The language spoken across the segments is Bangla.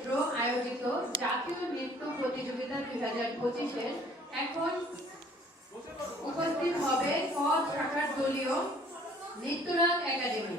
কেন্দ্র আয়োজিত জাতীয় নৃত্য প্রতিযোগিতা 2025-এর এখন উপস্থিত হবে ক শাখার দলীয় নৃত্যরাগ একাডেমি।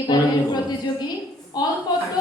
এবারের প্রতিযোগী অলপদ্ম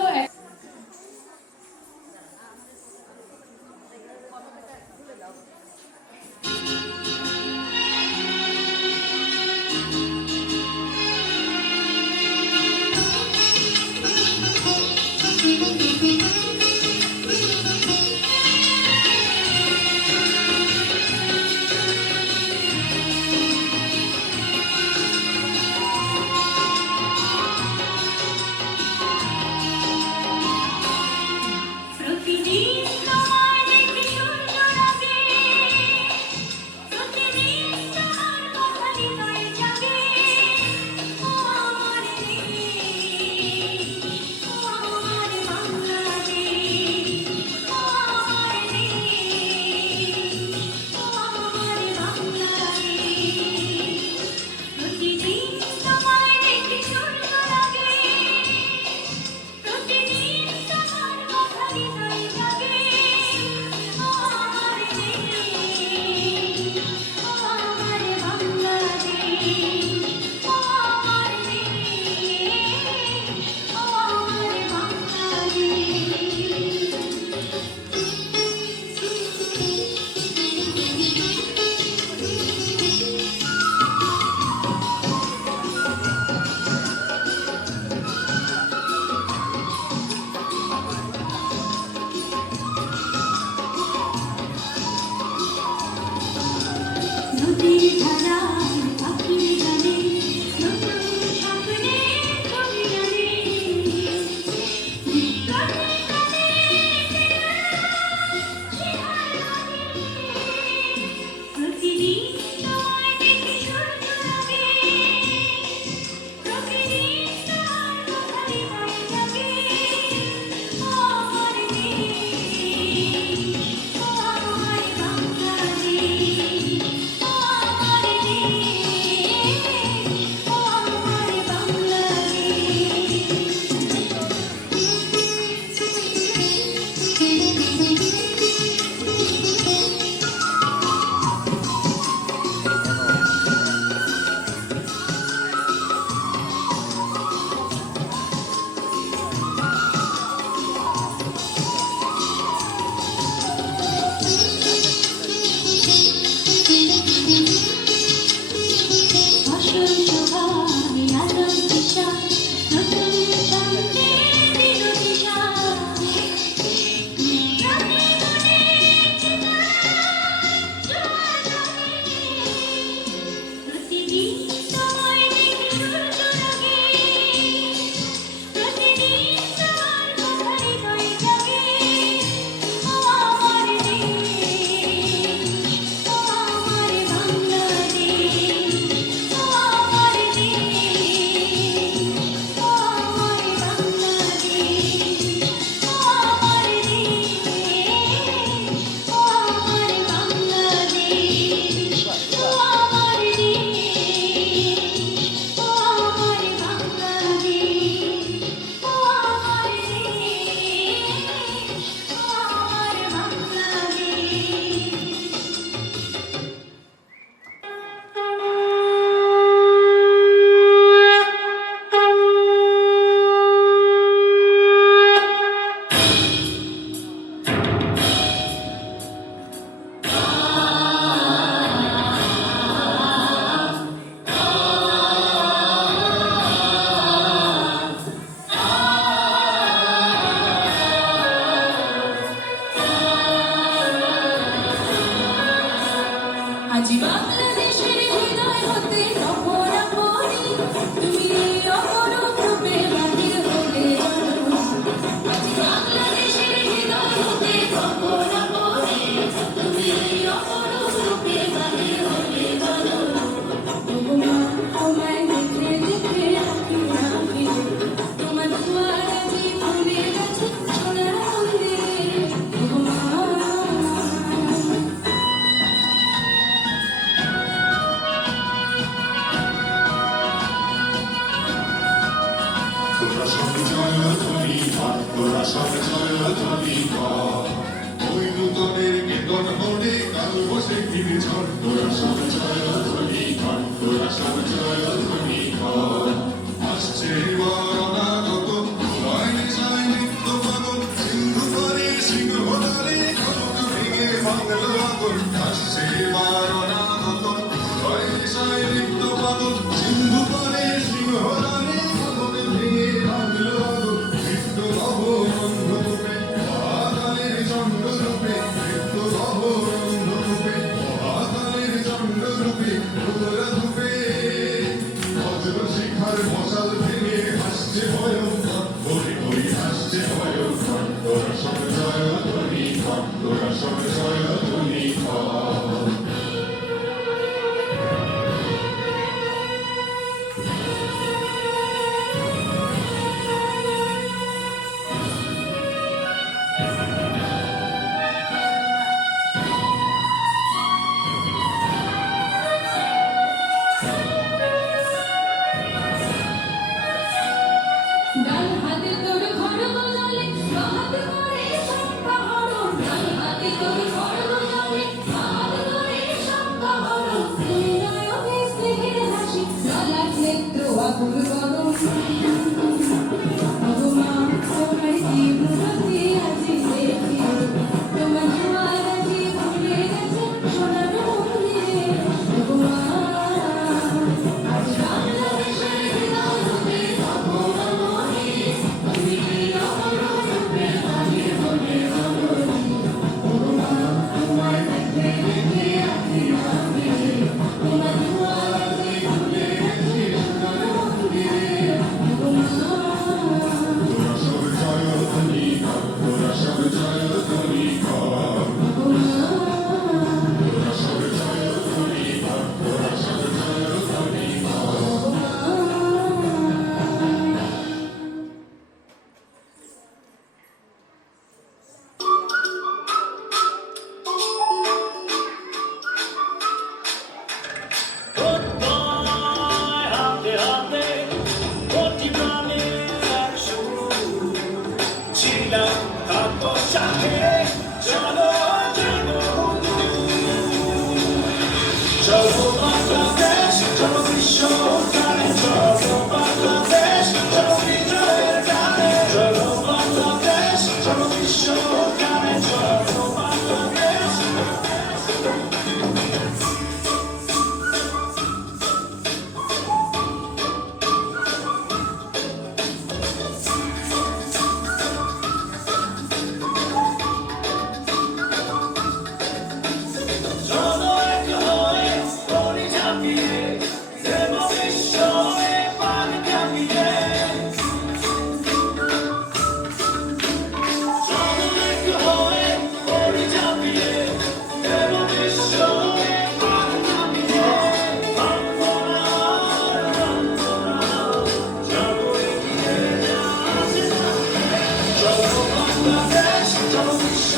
আজি বাংলাদেশের হৃদয় হতে অপরাপরি তুমি অপরূপ রূপে বাহির হলে আজি বাংলাদেশের হৃদয় হতে অপরাপরি তুমি অপরূপ রূপে বাহির হলে তোমায় দেখে দেখে রাখি রাখি তোমার দুয়ার আজি খুলে গেছে সোনার মন্দির তোরা সব জয়ধ্বনি কর, তোরা সব জয়ধ্বনি কর। ওই নূতনের বেদন মোড়ে কাল বসে ফিরে ঝড়। তোরা সব জয়ধ্বনি কর, তোরা সব জয়ধ্বনি কর। আসছে এবার অনাগত তোমায় নেশায় নিত্য পাগল। সিন্ধু পারে সিংহদ্বারে খনক ভেঙে বাংলা আগুন। আসছে এবার অনাগত তোমায় নেশায় নিত্য পাগল। সিন্ধু পারে সিংহদ্বারে খনক ভেঙে বাংলা আগুন। নিত্য রব রন্ধরূপে মহাকালের চণ্ডরূপে। নিত্য রব রন্ধরূপে মহাকালের চণ্ডরূপে। রূপে বজ্র শিখার মশাল ভেঙে হাসছে ভয়ঙ্কর। হরি হরি হাসছে ভয়ঙ্কর। তোরা সব জয়ধ্বনি কর, তোরা সব জয়ধ্বনি কর। চলো বাংলাদেশ চলো বিশ্ব গানে চলো বাংলাদেশ চলো বিজয়ের গানে চলো বাংলাদেশ চলো বিশ্ব গানে চলো বাংলাদেশ চলো এক হয়ে তরি ঝাঁপিয়ে দেব বিশ্বয়ে পান কাঁপিয়ে চলো এক হয়ে তরি ঝাঁপিয়ে দেব বিশ্বয়ে পান কাঁপিয়ে ভাঙবো না আর ভাঙবো না যাবো এগিয়ে চলো বাংলাদেশ চলো বিশ্ব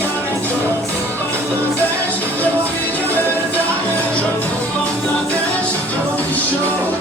গানে চলো বাংলাদেশ চলো বিজয়ের গানে চলো বাংলাদেশ চলো বিশ্ব